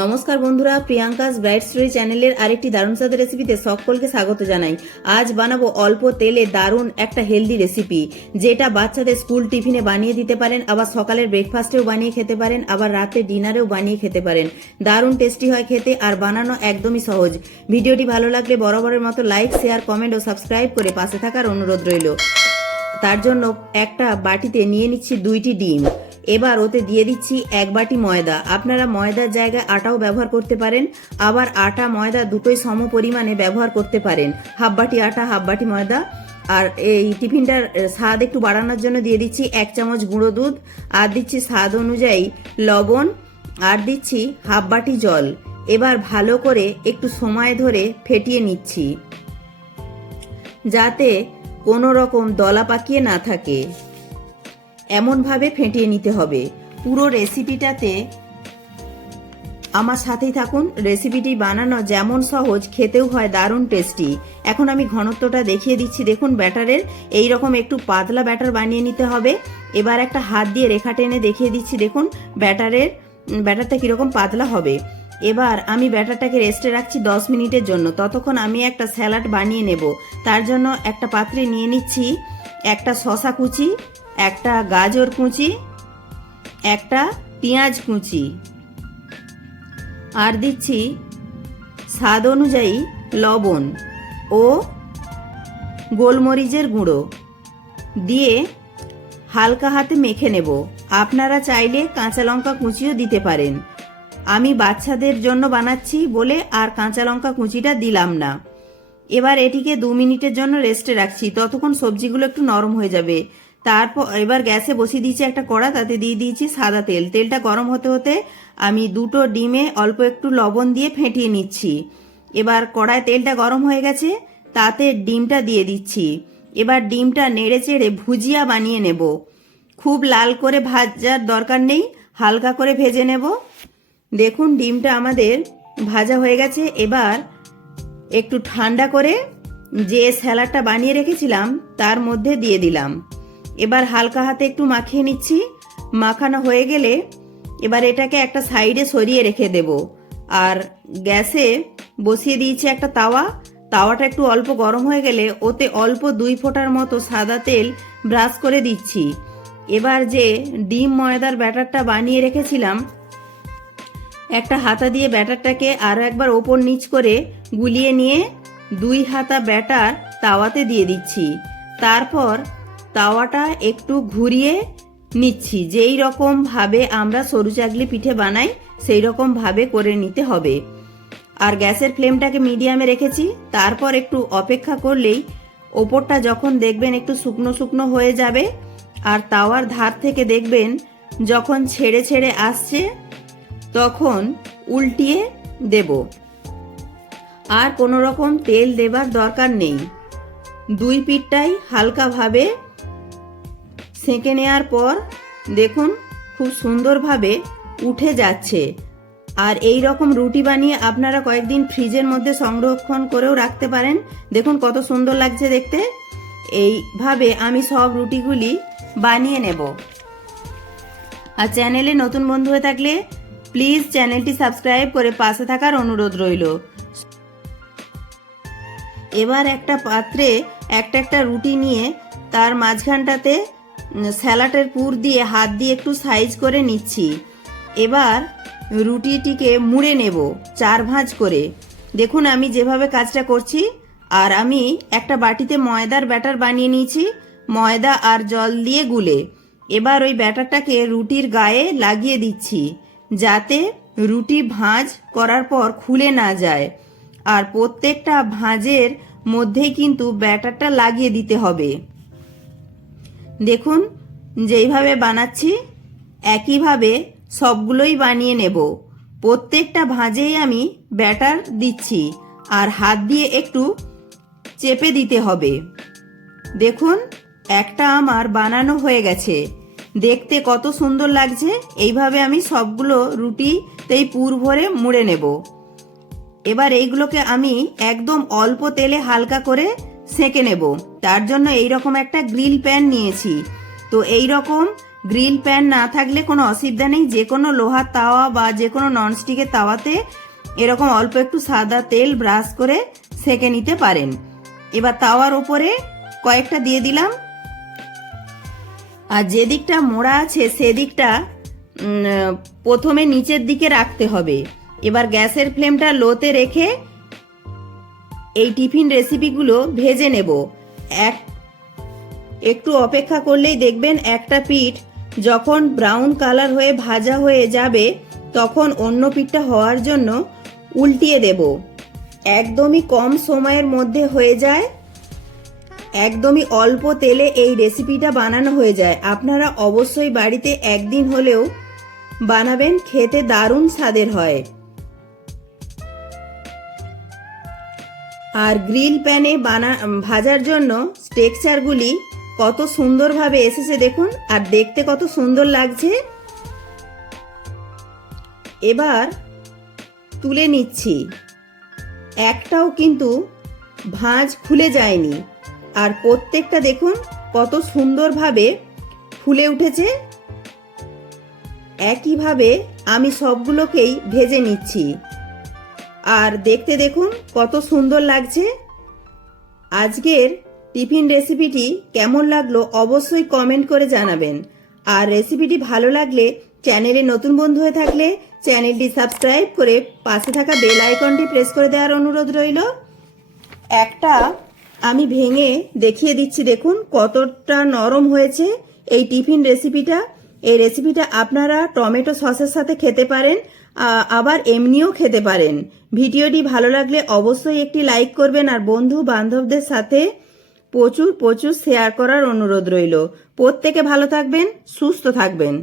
নমস্কার বন্ধুরা, Priyanka's bright story চ্যানেলের আরেকটি দারুণ স্বাদের রেসিপিতে সকলকে স্বাগত জানাই। আজ বানাবো অল্প তেলে দারুণ একটা হেলদি রেসিপি যেটা বাচ্চাদের স্কুল টিফিনে বানিয়ে দিতে পারেন, আবার সকালের ব্রেকফাস্টেও বানিয়ে খেতে পারেন, আবার রাতে ডিনারেও বানিয়ে খেতে পারেন। দারুণ টেস্টি হয় খেতে আর বানানো একদমই সহজ। ভিডিওটি ভালো লাগলে বরাবরের মতো লাইক শেয়ার কমেন্ট ও সাবস্ক্রাইব করে পাশে থাকার অনুরোধ রইল। তার জন্য একটা বাটিতে নিয়ে নিচ্ছি দুইটি ডিম। এবার ওতে দিয়ে দিচ্ছি এক বাটি ময়দা। আপনারা ময়দার জায়গায় আটাও ব্যবহার করতে পারেন, আবার আটা, ময়দা দুটোই সম পরিমাণে ব্যবহার করতে পারেন। হাফ বাটি আটা, হাফ বাটি ময়দা। আর এই টিফিনটার স্বাদ একটু বাড়ানোর জন্য দিয়ে দিচ্ছি এক চামচ গুঁড়ো দুধ, আর দিচ্ছি স্বাদ অনুযায়ী লবণ, আর দিচ্ছি হাফ বাটি জল। এবার ভালো করে একটু সময় ধরে ফেটিয়ে নিচ্ছি। যাতে কোনো রকম দলা পাকিয়ে না থাকে। এমনভাবে ফেটিয়ে নিতে হবে। পুরো রেসিপিটাতে আমার সাথেই থাকুন। রেসিপিটি বানানো যেমন সহজ, খেতেও হয় দারুণ টেস্টি। এখন আমি ঘনত্বটা দেখিয়ে দিচ্ছি। দেখুন, ব্যাটারের এই রকম একটু পাতলা ব্যাটার বানিয়ে নিতে হবে। এবার একটা হাত দিয়ে রেখা টেনে দেখিয়ে দিচ্ছি। দেখুন, ব্যাটারের, ব্যাটারটা কীরকম পাতলা হবে। এবার আমি ব্যাটারটাকে রেস্টে রাখছি দশ মিনিটের জন্য। ততক্ষণ আমি একটা স্যালাড বানিয়ে নেব। তার জন্য একটা পাত্রে নিয়ে নিচ্ছি একটা শশা কুচি, একটা গাজর কুচি, একটা পেঁয়াজ কুচি। আর দিচ্ছি স্বাদ অনুযায়ী লবণ ও গোলমরিচের গুঁড়ো। দিয়ে হালকা হাতে মেখে নেব। আপনারা চাইলে কাঁচা লঙ্কা কুচিও দিতে পারেন। আমি বাচ্চাদের জন্য বানাচ্ছি বলে আর কাঁচা লঙ্কা কুচিটা দিলাম না। এবার এটিকে দু মিনিটের জন্য রেস্টে রাখছি। ততক্ষণ সবজিগুলো একটু নরম হয়ে যাবে। তারপর এবার গ্যাসে বসিয়ে দিয়েছি একটা কড়া, তাতে দিয়ে দিয়েছি সাদা তেল। তেলটা গরম হতে হতে আমি দুটো ডিমে অল্প একটু লবণ দিয়ে ফেটিয়ে নিচ্ছি। এবার কড়ায় তেলটা গরম হয়ে গেছে, তাতে ডিমটা দিয়ে দিচ্ছি। এবার ডিমটা নেড়ে চেড়ে ভুজিয়া বানিয়ে নেব। খুব লাল করে ভাজার দরকার নেই, হালকা করে ভেজে নেব। দেখুন, ডিমটা আমাদের ভাজা হয়ে গেছে। এবার একটু ঠান্ডা করে যে স্যালাডটা বানিয়ে রেখেছিলাম, তার মধ্যে দিয়ে দিলাম। এবার হালকা হাতে একটু মাখিয়ে নিচ্ছি। মাখানো হয়ে গেলে এবার এটাকে একটা সাইডে সরিয়ে রেখে দেব। আর গ্যাসে বসিয়ে দিয়েছি একটা তাওয়া। তাওয়াটা একটু অল্প গরম হয়ে গেলে ওতে অল্প দুই ফোঁটার মতো সাদা তেল ব্রাশ করে দিচ্ছি। এবার যে ডিম ময়দার ব্যাটারটা বানিয়ে রেখেছিলাম একটা হাতা দিয়ে ব্যাটারটাকে আরও একবার ওপর নিচ করে গুলিয়ে নিয়ে দুই হাতা ব্যাটার তাওয়াতে দিয়ে দিচ্ছি। তারপর তাওয়াটা একটু ঘুরিয়ে নিচ্ছি। যেই রকম ভাবে আমরা সরু চাগলি পিঠে বানাই, সেই রকম ভাবে করে নিতে হবে। আর গ্যাসের ফ্লেমটাকে মিডিয়ামে রেখেছি। তারপর একটু অপেক্ষা করলেই ওপরটা যখন দেখবেন একটু শুকনো শুকনো হয়ে যাবে, আর তাওয়ার ধার থেকে দেখবেন যখন ছেড়ে ছেড়ে আসছে তখন উল্টিয়ে দেব। আর কোনো রকম তেল দেবার দরকার নেই। দুই পিঠটাই হালকাভাবে সেঁকে নেওয়ার পর দেখুন খুব সুন্দরভাবে উঠে যাচ্ছে। আর এই রকম রুটি বানিয়ে আপনারা কয়েকদিন ফ্রিজের মধ্যে সংরক্ষণ করেও রাখতে পারেন। দেখুন কত সুন্দর লাগছে দেখতে। এইভাবে আমি সব রুটিগুলি বানিয়ে নেব। আর চ্যানেলে নতুন বন্ধু হয়ে থাকলে প্লিজ চ্যানেলটি সাবস্ক্রাইব করে পাশে থাকার অনুরোধ রইল। এবার একটা পাত্রে একটা একটা রুটি নিয়ে তার মাঝখানটাতে স্যালাডের পুর দিয়ে হাত দিয়ে একটু সাইজ করে নিচ্ছি। এবার রুটিটিকে মুড়ে নেব চার ভাঁজ করে। দেখুন আমি যেভাবে কাজটা করছি, আর আমি একটা বাটিতে ময়দার ব্যাটার বানিয়ে নিয়েছি, ময়দা আর জল দিয়ে গুলে। এবার ওই ব্যাটারটাকে রুটির গায়ে লাগিয়ে দিচ্ছি। যাতে রুটি ভাঁজ করার পর খুলে না যায়। আর প্রত্যেকটা ভাঁজের মধ্যেই কিন্তু ব্যাটারটা লাগিয়ে দিতে হবে। দেখুন, যেইভাবে বানাচ্ছি, একইভাবে সবগুলোই বানিয়ে নেব। প্রত্যেকটা ভাঁজেই আমি ব্যাটার দিচ্ছি, আর হাত দিয়ে একটু চেপে দিতে হবে। দেখুন, একটা আমার বানানো হয়ে গেছে। দেখতে কত সুন্দর লাগছে। এইভাবে আমি সবগুলো রুটিতেই পুর ভরে মুড়ে নেব। এবার এইগুলোকে আমি একদম অল্প তেলে হালকা করে সেঁকে নেব। তার জন্য এই রকম একটা গ্রিল প্যান নিয়েছি। তো এই রকম গ্রিল প্যান না থাকলে কোনো অসুবিধা নেই। যে কোনো লোহার তাওয়া বা যে কোনো ননস্টিকের তাওয়াতে এরকম অল্প একটু সাদা তেল ব্রাশ করে সেঁকে নিতে পারেন। এবার তাওয়ার ওপরে কয়েকটা দিয়ে দিলাম। আর যে দিকটা মোড়া আছে সেদিকটা প্রথমে নিচের দিকে রাখতে হবে। এবার গ্যাসের ফ্লেমটা লোতে রেখে এই টিফিন রেসিপিগুলো ভেজে নেব। এক, একটু অপেক্ষা করলেই দেখবেন একটা পিঠ যখন ব্রাউন কালার হয়ে ভাজা হয়ে যাবে, তখন অন্য পিঠটা হওয়ার জন্য উল্টিয়ে দেব। একদমই কম সময়ের মধ্যে হয়ে যায়। একদমই অল্প তেলে এই রেসিপিটা বানানো হয়ে যায়। আপনারা অবশ্যই বাড়িতে একদিন হলেও বানাবেন, খেতে দারুণ স্বাদের হয়। আর গ্রিল প্যানে বানা, ভাজার জন্য স্টেকচারগুলি কত সুন্দরভাবে এসেছে দেখুন, আর দেখতে কত সুন্দর লাগছে। এবার তুলে নিচ্ছি। একটাও কিন্তু ভাঁজ খুলে যায়নি। আর প্রত্যেকটা দেখুন কত সুন্দরভাবে ফুলে উঠেছে। একইভাবে আমি সবগুলোকেই ভেজে নিচ্ছি। আর দেখতে দেখুন কত সুন্দর লাগছে। আজকের টিফিন রেসিপিটি কেমন লাগল অবশ্যই কমেন্ট করে জানাবেন। আর রেসিপিটি ভালো লাগলে চ্যানেলে নতুন বন্ধু হয়ে থাকলে চ্যানেলটি সাবস্ক্রাইব করে পাশে থাকা বেল আইকনটি প্রেস করে দেওয়ার অনুরোধ রইল। একটা আমি ভেঙে দেখিয়ে দিচ্ছি, দেখুন কতটা নরম হয়েছে এই টিফিন রেসিপিটা। এই রেসিপিটা আপনারা টমেটো সসের সাথে খেতে পারেন আবার এমনিও খেতে পারেন। ভিডিওটি ভালো লাগলে অবশ্যই একটি লাইক করবেন আর বন্ধু বান্ধবদের সাথে প্রচুর প্রচুর শেয়ার করার অনুরোধ রইল। প্রত্যেকে ভালো থাকবেন, সুস্থ থাকবেন।